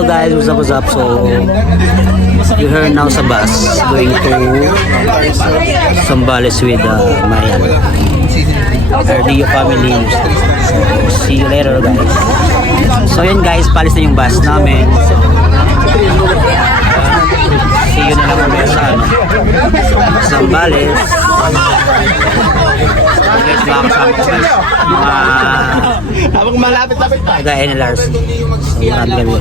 Hello guys, what's up? So, you're here now sa bus going to Zambales with my RDO family. So, see you later guys. So yun guys, palis na yung bus namin. So, see you na lang kami sa Zambales. Guys, makakasama ko guys Habang malapit-lapit pa. taga NLRC. So, maraming gabi.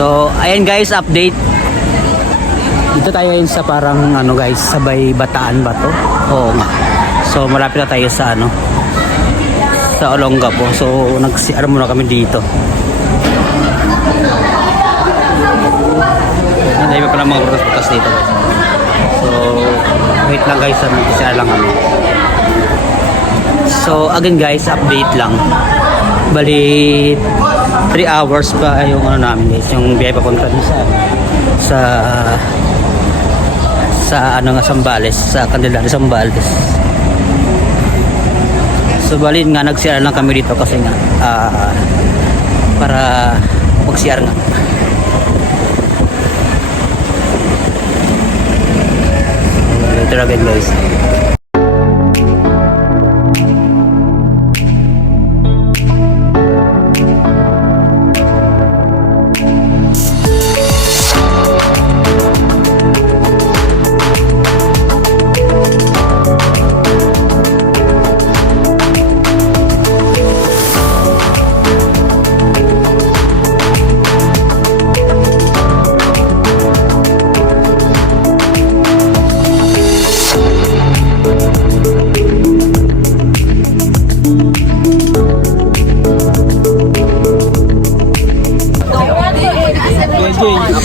So, ayan guys, update. Dito tayo yun sa parang ano guys, sabay Bataan ba to? Oo nga. So, malapit na tayo sa ano, sa Olongapo. So, nag-CR muna kami dito. Hindi pa pala mga butas dito guys. So, wait lang guys, nag-CR lang kami. So, again guys, update lang. Bali 3 hours pa yung ano namin guys, yung biyahe papunta dun sa ano nga Zambales, sa Candelaria Zambales. So bali nga nag-CR lang kami dito kasi nga para mag-CR nga. Later again guys.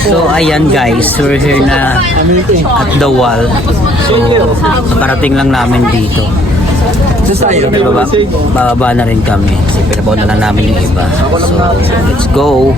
So ayan guys, we're here na at the wall. So nakarating lang namin dito. So bababa na rin kami. Kasi pinabaw na lang namin yung iba. So let's go.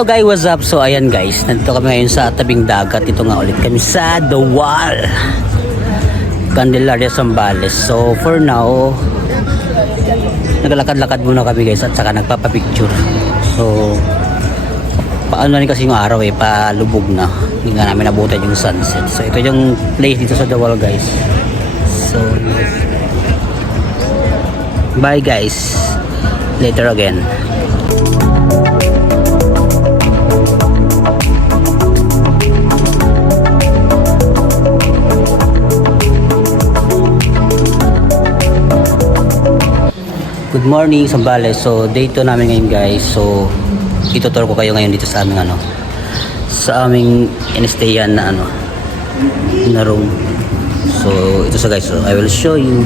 Hello guys, what's up? So ayan guys, nandito kami ngayon sa tabing dagat. Ito nga ulit kami sa The Wall, Candelaria, Zambales. So for now, naglalakad-lakad muna kami guys at saka nagpapapicture. So paano rin kasi yung araw palubog na. Hindi nga namin nabutan yung sunset. So ito yung place dito sa The Wall guys. So bye guys, later again. Good morning, Zambales. So, day 2 namin ngayon guys. So, itutur ko kayo ngayon dito sa aming sa aming in-stayan na na room. So, ito sa guys. So, I will show you.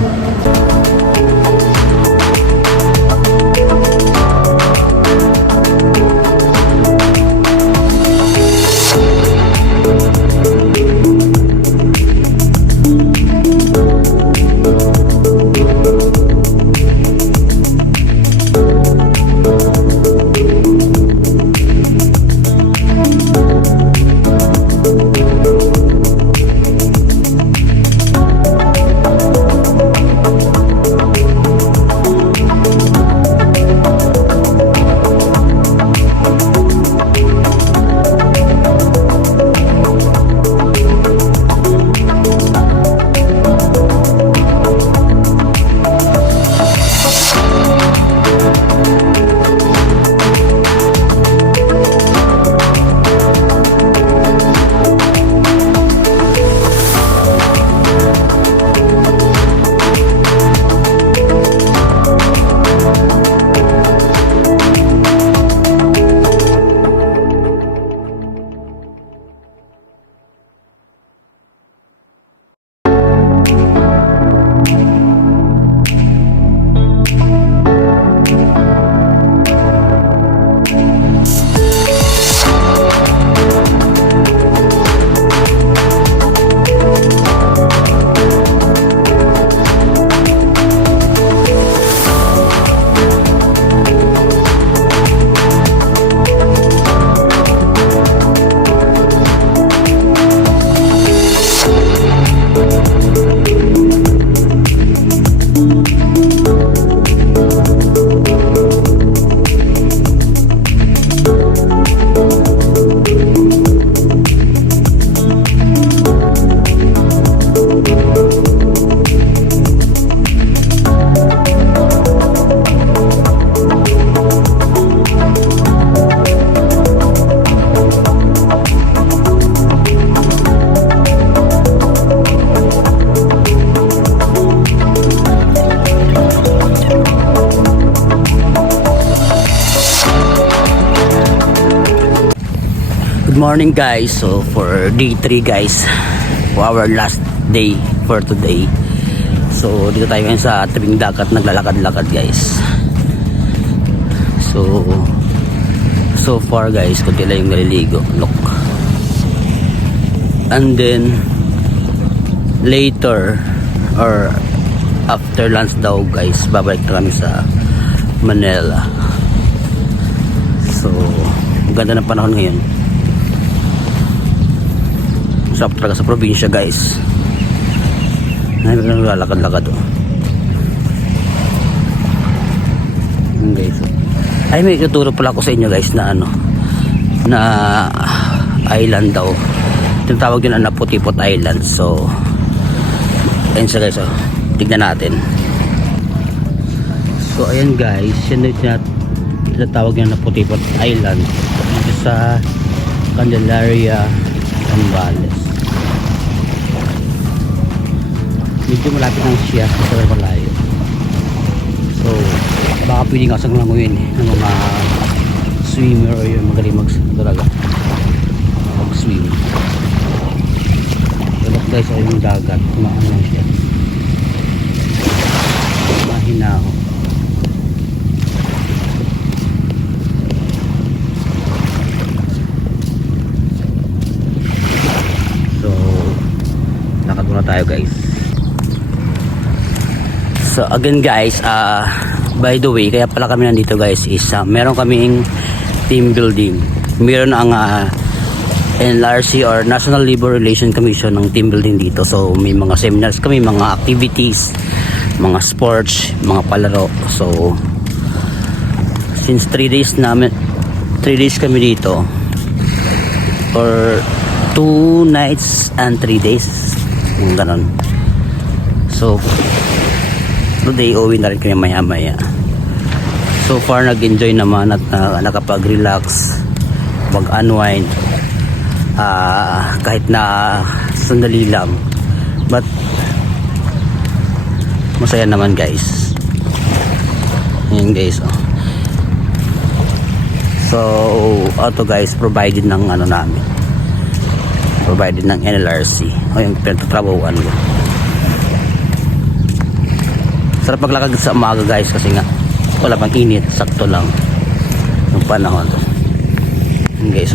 Good morning guys. So for day 3 guys, for our last day for today. So dito tayo ngayon sa tabing dagat, naglalakad-lakad guys. So far guys, kunti lang yung naliligo. Look. And then later or after lunch daw guys, babalik na kami sa Manila. So ganda ng panahon ngayon. Sarap talaga sa probinsya guys. Naglalakad-lakad guys. Ay, may tuturo pala ako sa inyo guys na na island daw. Tinatawag yun na Putipot Island. So ayun siya guys, tignan natin. So ayan guys, yun na tinatawag yun na Putipot Island dito sa Candelaria, Zambales. Medyo malapit lang siya sa malayo. So baka pwede nga sang languyin ng mga swimmer o yung magaling mag-swim. So guys, ay yung dagat, maano siya, mahinaw. So lakad muna tayo guys. So again guys, by the way, kaya pala kami nandito guys is meron kaming team building. Meron ang NLRC or National Labor Relations Commission ng team building dito. So may mga seminars kami, mga activities, mga sports, mga palaro. So since 3 days kami dito, or 2 nights and 3 days, yung ganon. So today uwi na rin kami maya-maya. So far nag-enjoy naman at nakapag-relax, mag-unwind, kahit na sandali lang, but masaya naman guys. Yun guys, oh. So auto guys, provided ng namin, provided ng NLRC, o yung pinagtatrabahuan ko. Sarap maglakad sa umaga guys, kasi nga wala pang init, sakto lang yung panahon. Yun guys,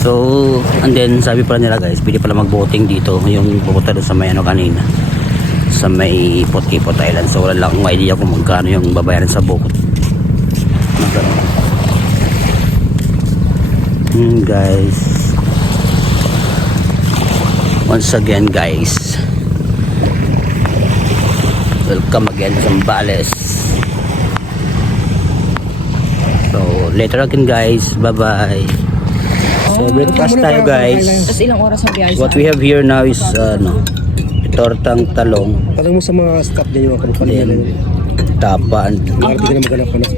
so and then sabi pala nila guys, pwede pala mag-boating dito, yung pupunta doon sa may kanina, sa may Pot-Ipot Island. So wala lang akong idea kung magkano yung babayaran sa boat. Guys, once again guys, welcome again sa Zambales. So later again guys, bye bye. So breakfast tayo guys. Tapos ilang oras ang biyahe What we have here now is tortang talong, Tanong mo sa mga staff dyan yung mga kampanya na yun. tapa, Marami ka na maghanap ka na.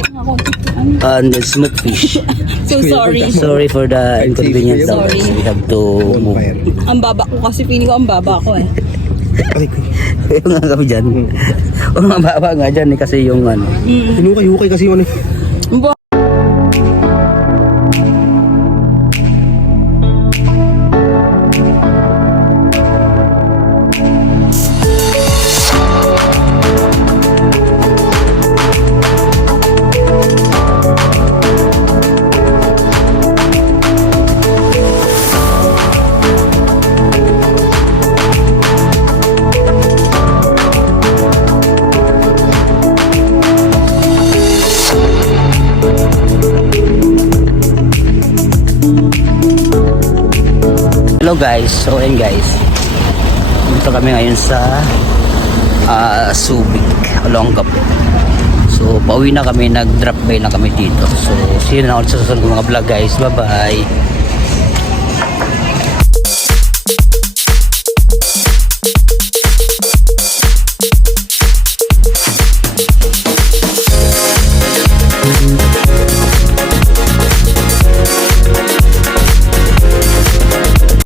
and then smoked fish. So sorry. Sorry for the inconvenience. Sorry. We have to move. Ang baba ko kasi, feeling ko ang baba ko eh. Yung nga kami dyan. O mga baba nga dyan kasi yung Hinukay-hukay kasi yun eh. Ang bu- Hello guys, so ayun guys, dito kami ngayon sa Subic, Olongapo. So pauwi na kami, nag-drop by na kami dito. So see you na ulit sa susunod mga vlog guys, bye bye.